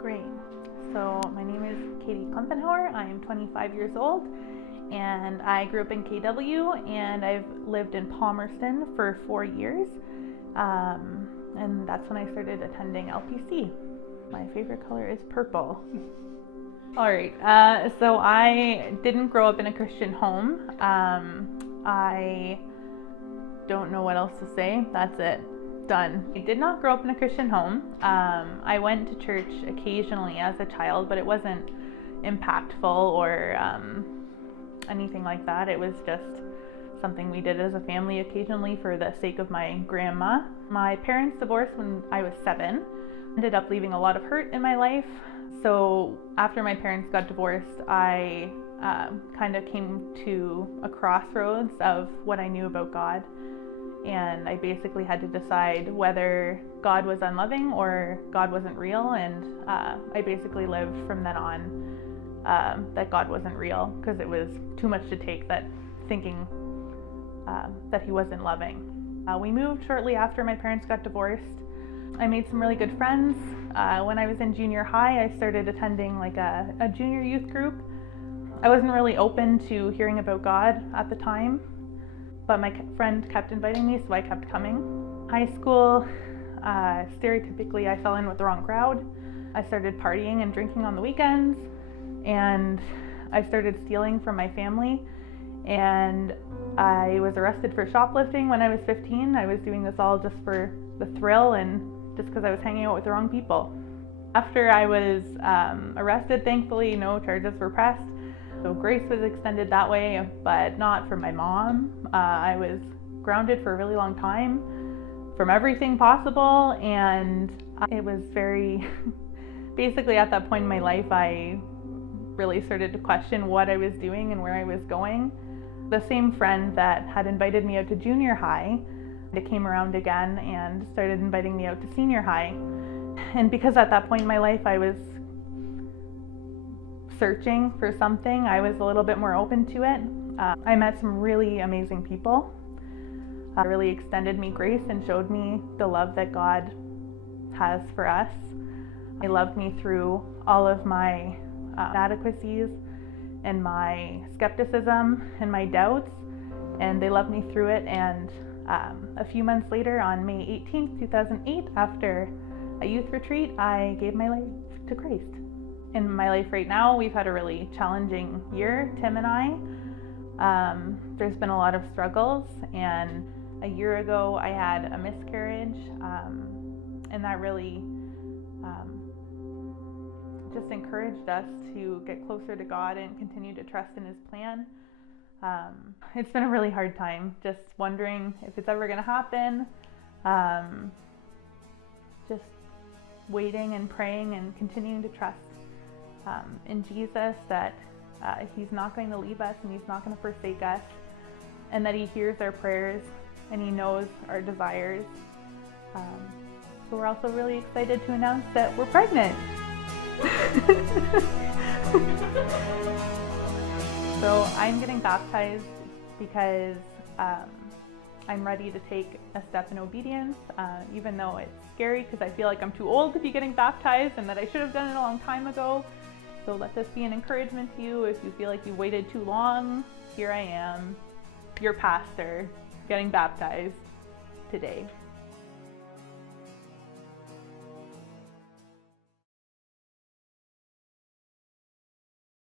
Great. So my name is Kadie. I am 25 years old and I grew up in KW and I've lived in Palmerston for 4 years. And that's when I started attending LPC. My favorite color is purple. All right, so I didn't grow up in a Christian home. I don't know what else to say. That's it. Done. I did not grow up in a Christian home. I went to church occasionally as a child, but it wasn't impactful or anything like that. It was just something we did as a family occasionally for the sake of my grandma. My parents divorced when I was 7. Ended up leaving a lot of hurt in my life. So after my parents got divorced, I kind of came to a crossroads of what I knew about God. And I basically had to decide whether God was unloving or God wasn't real. And I basically lived from then on that God wasn't real, because it was too much to take, that thinking that he wasn't loving. We moved shortly after my parents got divorced. I made some really good friends. When I was in junior high, I started attending like a junior youth group. I wasn't really open to hearing about God at the time, but my friend kept inviting me, so I kept coming. High school, stereotypically I fell in with the wrong crowd. I started partying and drinking on the weekends, and I started stealing from my family, and I was arrested for shoplifting when I was 15. I was doing this all just for the thrill and just because I was hanging out with the wrong people. After I was arrested, thankfully no charges were pressed. So grace was extended that way, but not for my mom. I was grounded for a really long time from everything possible, and it was very, basically at that point in my life, I really started to question what I was doing and where I was going. The same friend that had invited me out to junior high, it came around again and started inviting me out to senior high. And because at that point in my life I was searching for something, I was a little bit more open to it. I met some really amazing people. Really extended me grace and showed me the love that God has for us. He loved me through all of my inadequacies and my skepticism and my doubts, and they loved me through it. And a few months later, on May 18th, 2008, after a youth retreat, I gave my life to Christ. In my life right now, we've had a really challenging year, Tim and I. There's been a lot of struggles, and a year ago I had a miscarriage, and that really just encouraged us to get closer to God and continue to trust in his plan. It's been a really hard time, just wondering if it's ever going to happen. Just waiting and praying and continuing to trust in Jesus, that he's not going to leave us and he's not going to forsake us, and that he hears our prayers and he knows our desires. So we're also really excited to announce that we're pregnant. So I'm getting baptized because I'm ready to take a step in obedience, even though it's scary because I feel like I'm too old to be getting baptized and that I should have done it a long time ago. So let this be an encouragement to you. If you feel like you waited too long, here I am, your pastor, getting baptized today.